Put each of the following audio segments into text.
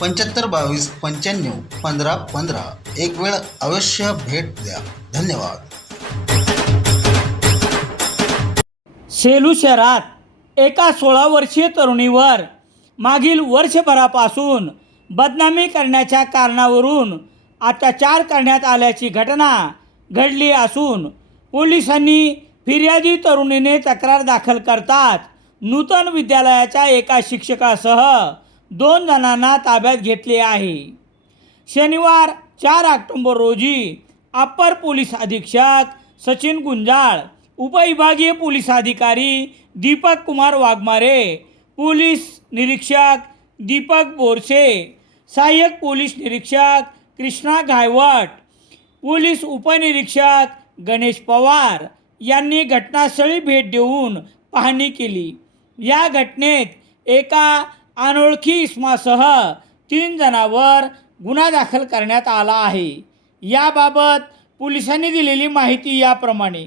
पंच्याहत्तर बावीस पंच्याण्णव पंधरा पंधरा. एक वेळ अवश्य भेट द्या. धन्यवाद. सेलू शहरात एका सोळा वर्षीय तरुणीवर मागील वर्षभरापासून बदनामी करण्याच्या कारणावरून अत्याचार करण्यात आल्याची घटना घडली असून पोलिसांनी फिर्यादी तरुणीने तक्रार दाखल करतात नूतन विद्यालयाच्या एका शिक्षकासह दोन जणांना ताब्यात घेतले आहे. शनिवार चार ऑक्टोंबर रोजी अप्पर पोलीस अधीक्षक सचिन गुंजाळ उपविभागीय पोलीस अधिकारी दीपक कुमार वाघमारे पोलीस निरीक्षक दीपक बोरसे सहाय्यक पोलीस निरीक्षक कृष्णा गायवट पोलीस उपनिरीक्षक गणेश पवार यांनी घटनास्थळी भेट देऊन पाहणी केली. या घटनेत एका अनोळखी इसमासह तीन जणांवर गुन्हा दाखल करण्यात आला आहे. याबाबत पोलिसांनी दिलेली माहिती याप्रमाणे.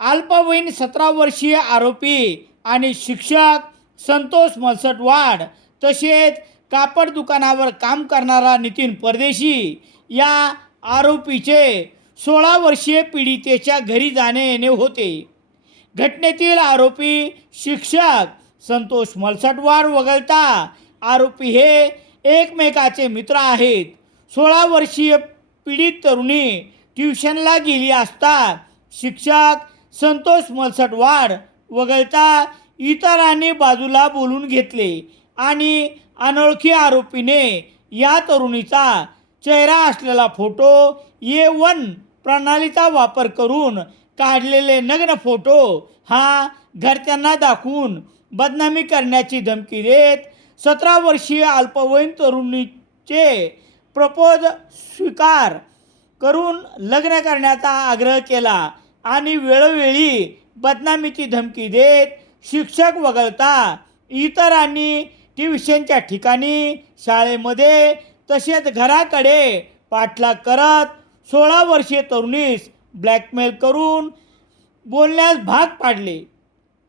अल्पवयीन सतरा वर्षीय आरोपी आणि शिक्षक संतोष मलसटवाड तसेच कापड दुकानावर काम करणारा नितीन परदेशी या आरोपीचे सोळा वर्षीय पीडितेच्या घरी जाणे येणे होते. घटनेतील आरोपी शिक्षक संतोष मलसटवार वगळता आरोपी हे एकमेकाचे मित्र आहेत. सोळा वर्षीय पीडित तरुणी ट्युशनला गेली असता शिक्षक संतोष मलसटवाड वगळता इतरांनी बाजूला बोलून घेतले आणि अनोळखी आरोपीने या तरुणीचा चेहरा असलेला फोटो ए वन प्रणालीचा वापर करून काढलेले नग्न फोटो हा घरच्यांना दाखवून बदनामी करण्याची धमकी देत सतरा वर्षीय अल्पवयीन तरुणीचे प्रपोज स्वीकार करून लग्न करण्याचा आग्रह केला आणि वेळोवेळी बदनामीची धमकी देत शिक्षक वगळता इतरांनी ट्युशनच्या ठिकाणी शाळेमध्ये तसेच घराकडे पाठलाग करत सोळा वर्षीय तरुणीस ब्लॅकमेल करून बोलण्यास भाग पाडले.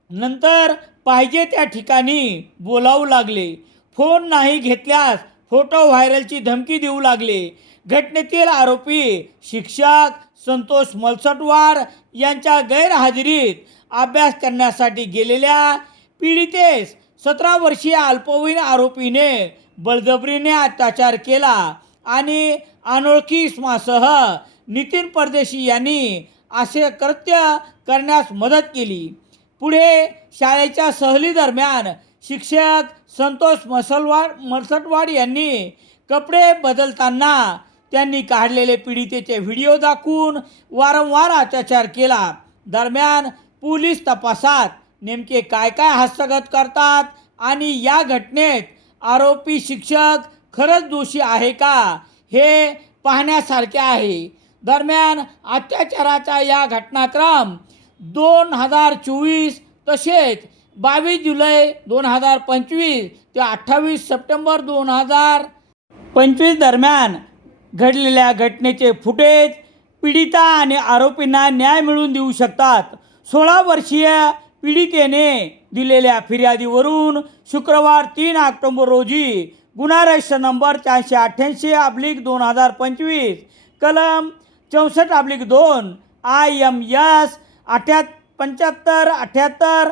नंतर पाहिजे त्या ठिकाणी बोलावू लागले. फोन नाही घेतल्यास फोटो व्हायरलची धमकी देऊ लागले. घटनेतील आरोपी शिक्षक संतोष मलसटवार यांच्या गैरहजेरीत अभ्यास करण्यासाठी गेलेल्या पीडितेस सतरा वर्षीय अल्पवयीन आरोपीने बळजबरीने अत्याचार केला आणि अनोळखी इस्मासह नितीन परदेशी यांनी असे कृत्य करण्यास मदत केली. पुढे शाळेच्या सहलीदरम्यान शिक्षक संतोष मसलवाड मसटवाड यांनी कपडे बदलताना त्यांनी काढलेले पीडितेचे व्हिडिओ दाखवून वारंवार अत्याचार केला. दरम्यान पोलीस तपासात नेमके काय काय हस्तगत करतात आणि या घटनेत आरोपी शिक्षक खरंच दोषी आहे का हे पाहण्यासारखे आहे. दरम्यान अत्याचाराचा या घटनाक्रम दोन हजार चोवीस तसेच बावीस जुलै दोन हजार पंचवीस ते अठ्ठावीस सप्टेंबर दोन हजार पंचवीस दरम्यान घडलेल्या घटनेचे फुटेज पीडिता आणि आरोपींना न्याय मिळवून देऊ शकतात. सोळा वर्षीय पीडितेने दिलेल्या फिर्यादीवरून शुक्रवार तीन ऑक्टोंबर रोजी गुन्हा रजिस्टर नंबर चारशे अठ्ठ्याऐंशी अब्लिक दोन हजार पंचवीस कलम चौसष्ट अब्लिक दोन आय एम यस अठ्या पंच्याहत्तर अठ्ठ्याहत्तर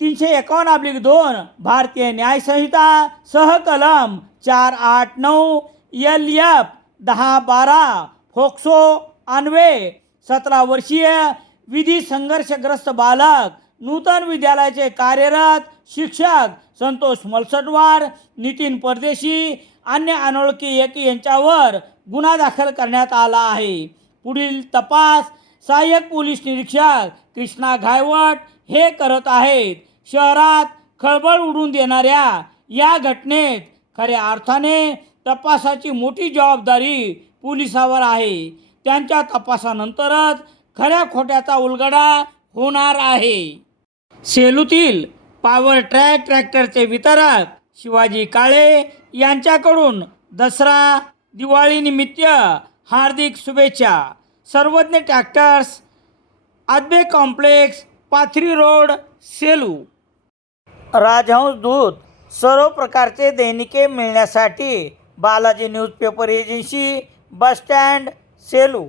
तीनशे एकावन्न अब्लिक दोन भारतीय न्यायसंहिता सहकलम चार आठ नऊ एल एफ दहा बारा फोक्सो अन्वे सतरा वर्षीय विधी संघर्षग्रस्त बालक नूतन विद्यालयाचे कार्यरत शिक्षक संतोष मलसटवार नितीन परदेशी अन्य अनोळखी एक यांच्यावर गुन्हा दाखल करण्यात आला आहे. पुढील तपास सहाय्यक पोलीस निरीक्षक कृष्णा घायवट हे करत आहेत. शहरात खळबळ उडून देणाऱ्या या घटनेत खऱ्या अर्थाने तपासाची मोठी जबाबदारी पोलिसावर आहे. त्यांच्या तपासानंतरच खऱ्या खोट्याचा उलगडा होणार आहे. सेलूतील पॉवर ट्रॅक ट्रॅक्टरचे वितरक शिवाजी काळे यांच्याकडून दसरा दिवाळीनिमित्त हार्दिक शुभेच्छा. Sarvagya tractors Adabe complex Pathri road Selu. Rajhans दूत सर्व प्रकारचे दैनिके मिळण्यासाठी Balaji newspaper agency bus stand Selu.